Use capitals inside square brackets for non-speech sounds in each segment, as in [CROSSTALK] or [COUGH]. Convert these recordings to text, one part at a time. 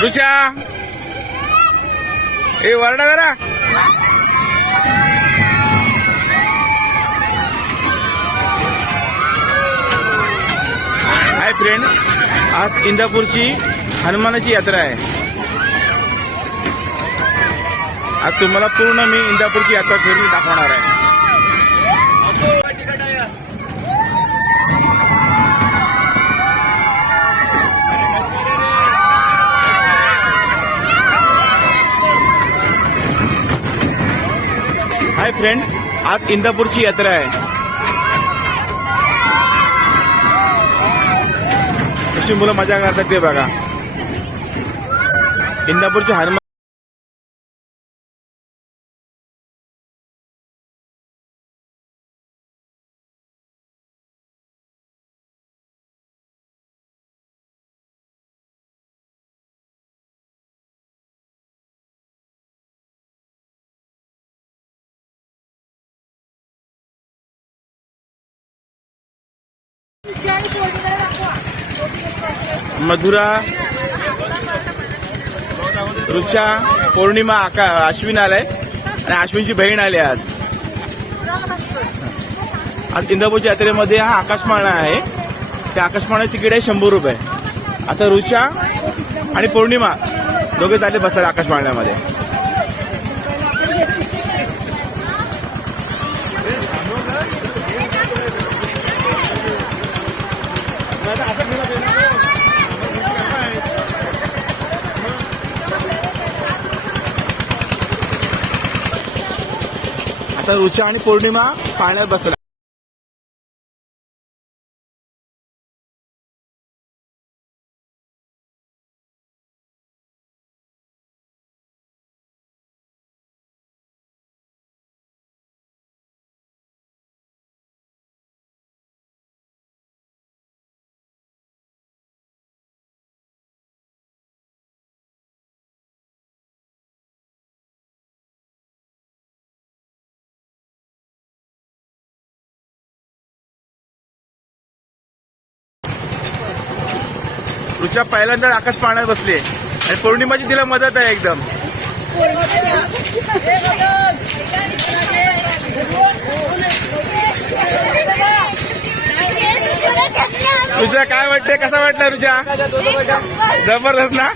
रुचा ए वरडा जरा. Hi friends आज इंदापूरची हनुमानाची यात्रा आहे. आज तुम्हाला पूर्ण मी इंदापूरची यात्रा फिरून दाखवणार आहे हाय फ्रेंड्स आज इंदापूरची यात्रा आहे. कशी मुलं मजा करतात ते बघा. इंदापूरचे हनुमान मधुरा रुचा पौर्णिमा आका अश्विन आलाय. आणि अश्विनची बहीण आली आज. आज इंदापूरच्या यात्रेमध्ये हा आकाशमाळा आहे. त्या आकाशमाळ्याची तिकीट आहे शंभर रुपये. आता रुचा आणि पौर्णिमा दोघे चालले बसतात आकाशमाळण्यामध्ये आता ऋचा आणि पौर्णिमा पाण्यात बसला. रुचा पहिल्यांदा आकाश पाण्यात बसली आणि पौर्णिमाची तिला मदत आहे एकदम. तुझ्या काय वाटतंय? कसा वाटला रुचा जबरदस्त ना?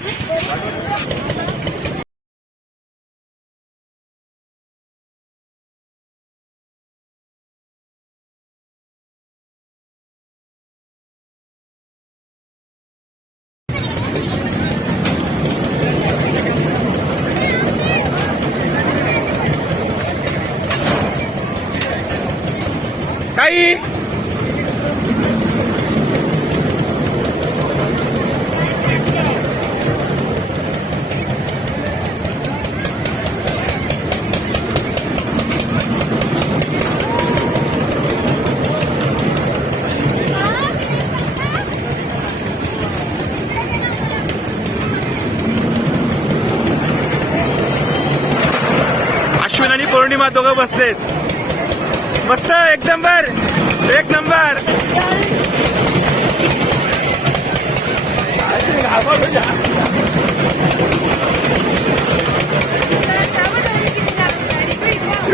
अश्विन पौर्णिमा दोघं बसलेत. मस्त एक नंबर एक नंबर.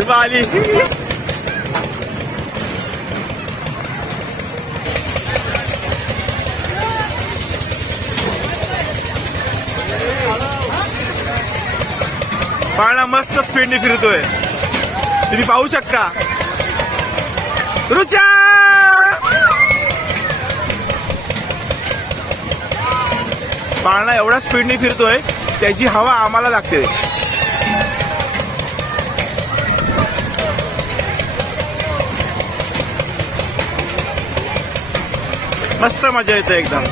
आली. पाळणा मस्त स्पीडने फिरतोय. तुम्ही पाहू शकता. रुचा! पाळणा एवढा स्पीडने फिरतोय त्याची हवा आम्हाला लागते. मस्त मजा येते एकदम.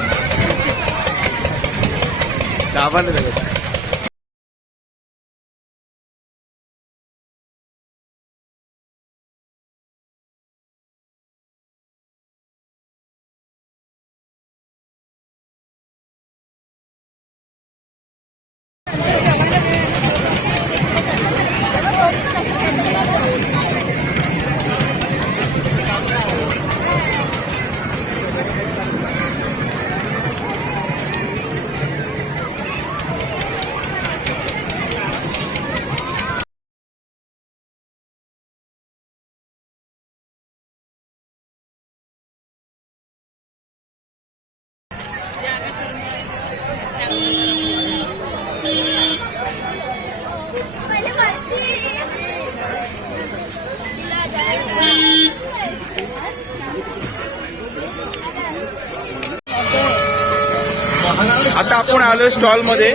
आलो स्टॉलमध्ये.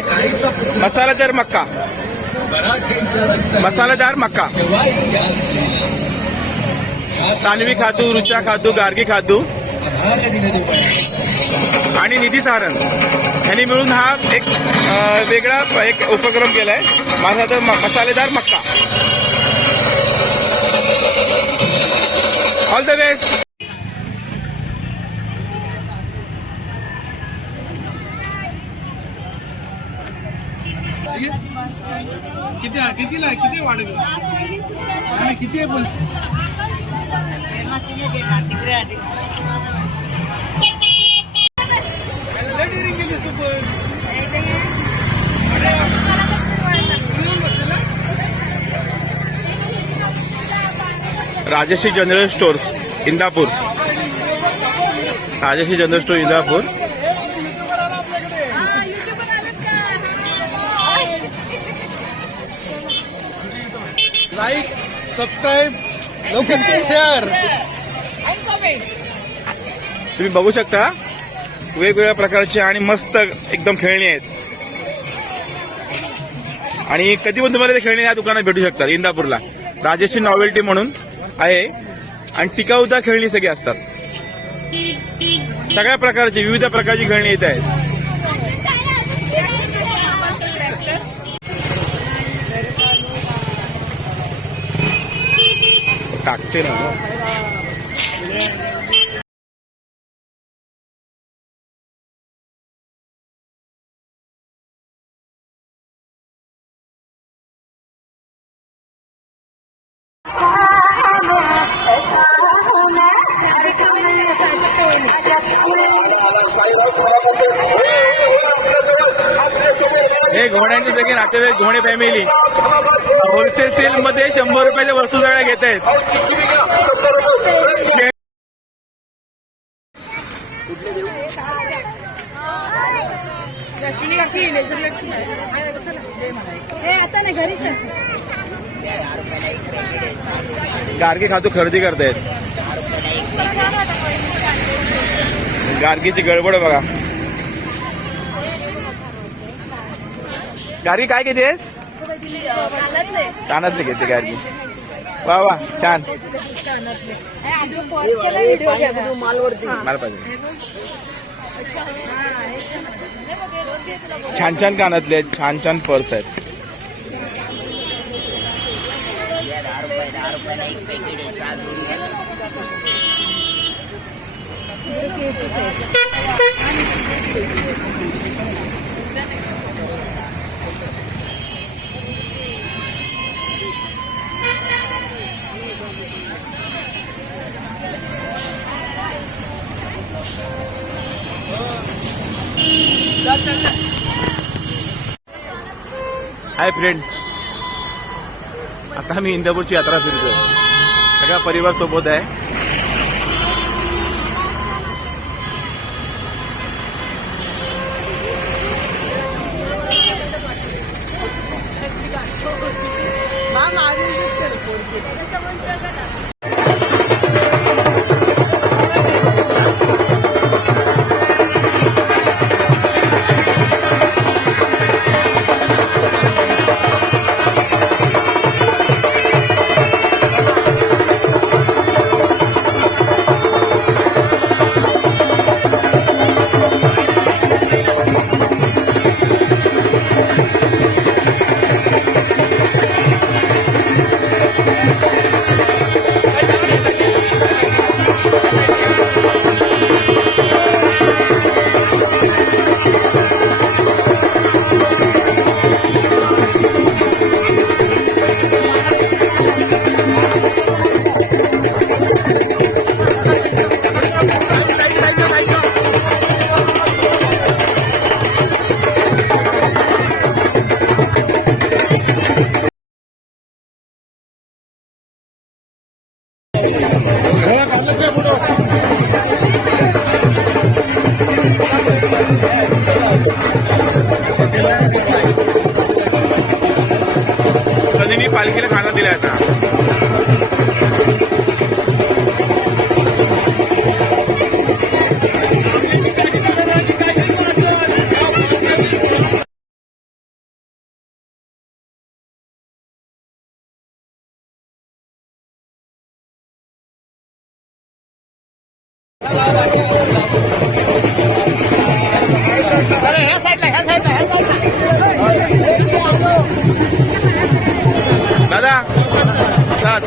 मसालेदार मक्का. मसालेदार मक्का. सानवी खातू रुचा खातू गार्गी खातू आणि निधी सारंग यांनी मिळून हा एक वेगळा एक उपक्रम केलाय. माझा तर मसालेदार मक्का. ऑल द बेस्ट किती कितीला किती वाढेल आणि किती आहे पण लय super. Rajashree general stores Indapur. Rajeshi general store Indapur. Subscribe लवकर शेअर तुम्ही बघू शकता वेगवेगळ्या प्रकारची आणि मस्त एकदम खेळणी आहेत. आणि कधी पण तुम्हाला ते खेळणी या दुकानात भेटू शकतात इंदापूरला. राजश्री नॉवेल्टी म्हणून आहे. आणि टिकाऊदा खेळणी सगळी असतात. सगळ्या प्रकारची विविध प्रकारची खेळणी येत आहेत. टाकते ना. हे घोड्यांचे सगळे नातेवाईक घोडे फॅमिली होलसेल सेल मध्ये शंभर रुपयाच्या वस्तू सगळ्या घेत आहेत. अश्विनी काकी हे. गार्गी खातू खरेदी करतायत. गार्गीची गडबड बघा. गार्गी काय किती आहेस कानातले. कानातली घेते गाडी वा वा छान. मला पाहिजे छान छान कानातले आहेत छान छान पर्स आहेत. हाय फ्रेंड्स आता मी इंदापूरची यात्रा फिरतोय. सगळा परिवार सोबत आहे. 是这的。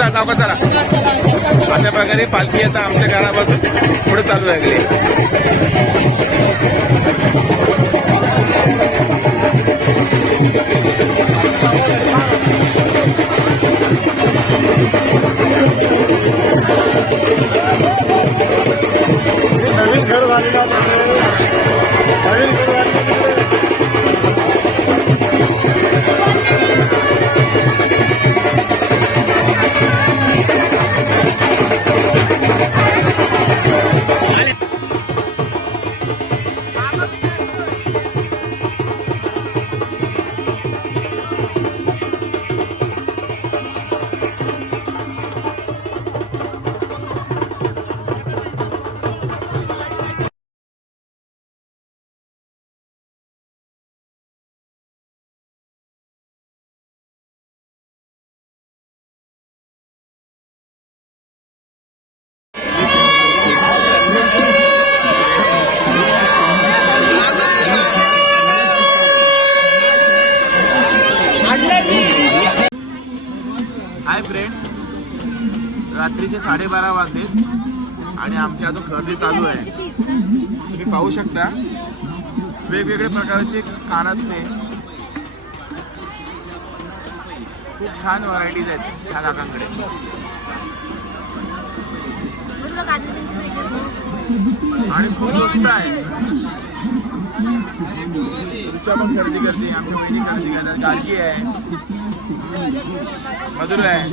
चला चला चला. अशा प्रकारे पालखी आता आमच्या घरापासून पुढे चालू लागली फ्रेंड्स रात्रीचे साडेबारा वाजले आणि आमच्या अजून खरेदी चालू आहे. तुम्ही पाहू शकता वेगवेगळे प्रकारचे कानातले. खूप छान व्हरायटीज आहेत ह्या काकांकडे आणि खूप स्वस्त आहे. तुमच्या पण खरेदी करते आमच्या बहिणी खरेदी करतात. गाडगी आहे. मधुर आहे हे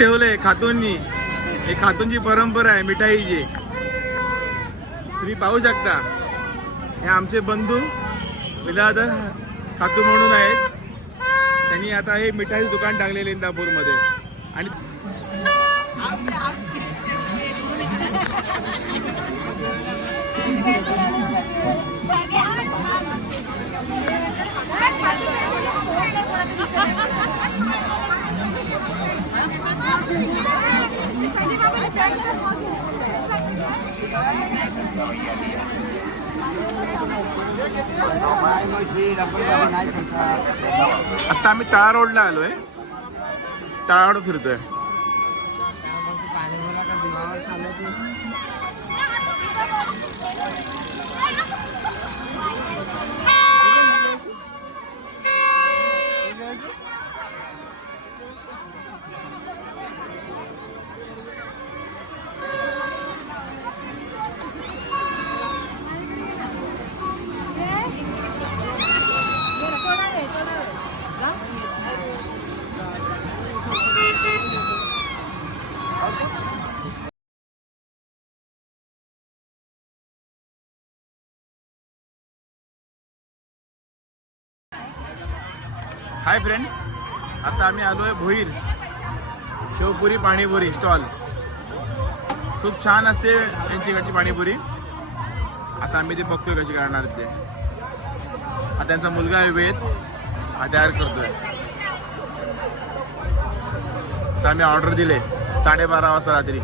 ठेवलंय खातूंनी हे खातूंची परंपरा आहे मिठाईची. तुम्ही पाहू शकता. हे आमचे बंधू विलाधर खातू म्हणून आहेत. त्यांनी आता हे मिठाईचं दुकान टाकलेले इंदापूरमध्ये. आणि [LAUGHS] आता आम्ही तळा रोडला आलोय. तळा रोड फिरतोय. हाय फ्रेंड्स आता आम्ही आलो आहे भोईर. शेवपुरी पाणीपुरी स्टॉल खूप छान असते त्यांच्याकडची पाणीपुरी. आता आम्ही ते बघतोय कशी करणार ते. हा त्यांचा मुलगा आहे वेद. हा तयार करतोय. तर आम्ही ऑर्डर दिले. साडेबारा वाजता रात्री.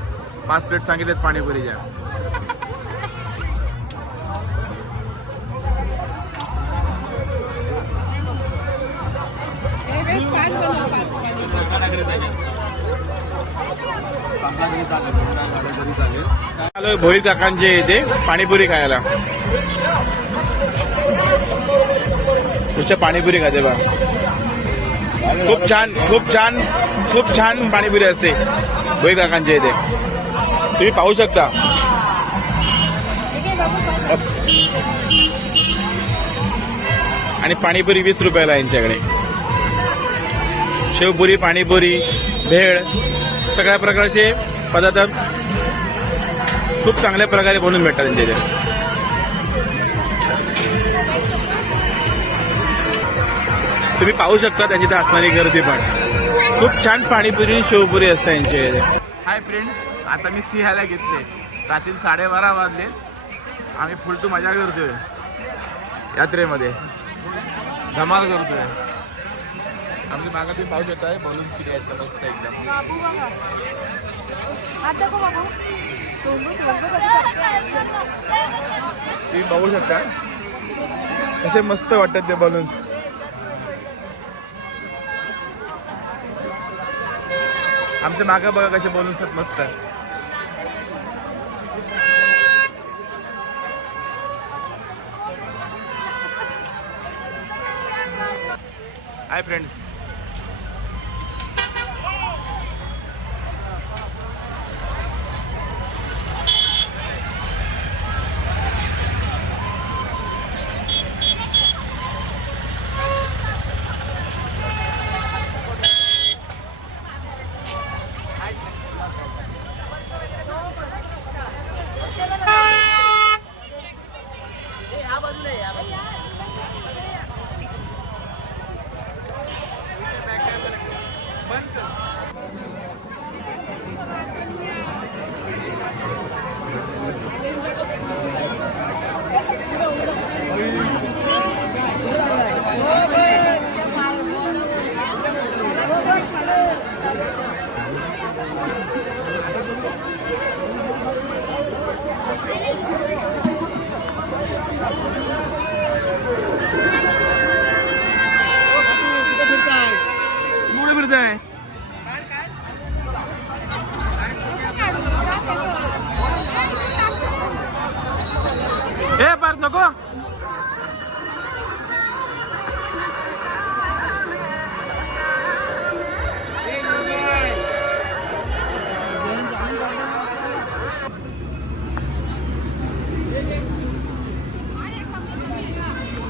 पाच प्लेट सांगितलेत पाणीपुरीच्या. आलोय भोईर काकांचे इथे. पाणीपुरी खायला. तुझ्या पाणीपुरी खाते बा. खूप छान खूप छान खूप छान पाणीपुरी असते भोई काकांच्या इथे. तुम्ही पाहू शकता. आणि पाणीपुरी वीस रुपयाला यांच्याकडे. शेवपुरी पाणीपुरी भेळ. सगळ्या प्रकारचे पदार्थ खूप चांगल्या प्रकारे बनवून भेटतात त्यांच्या इथे. तुम्ही पाहू शकता त्यांची इथे असणारी गर्दी पण. खूप छान पाणीपुरी शेवपुरी असते यांच्या इथे. हाय फ्रेंड्स आता मी सिंहाला घेतले. रात्री साडेबारा वाजले. आम्ही फुल टू मजा करतोय. यात्रेमध्ये. धमाल करतोय. आमची मागा तुम्ही पाहू शकता बलून किती आहेत तर मस्त एकदम. बाबू बघा. बाबू? तुम्ही बघू शकता. कसे मस्त वाटतात ते बलून्स आमच्या मागं बघा कसे बलून्स आहेत मस्त. Hi friends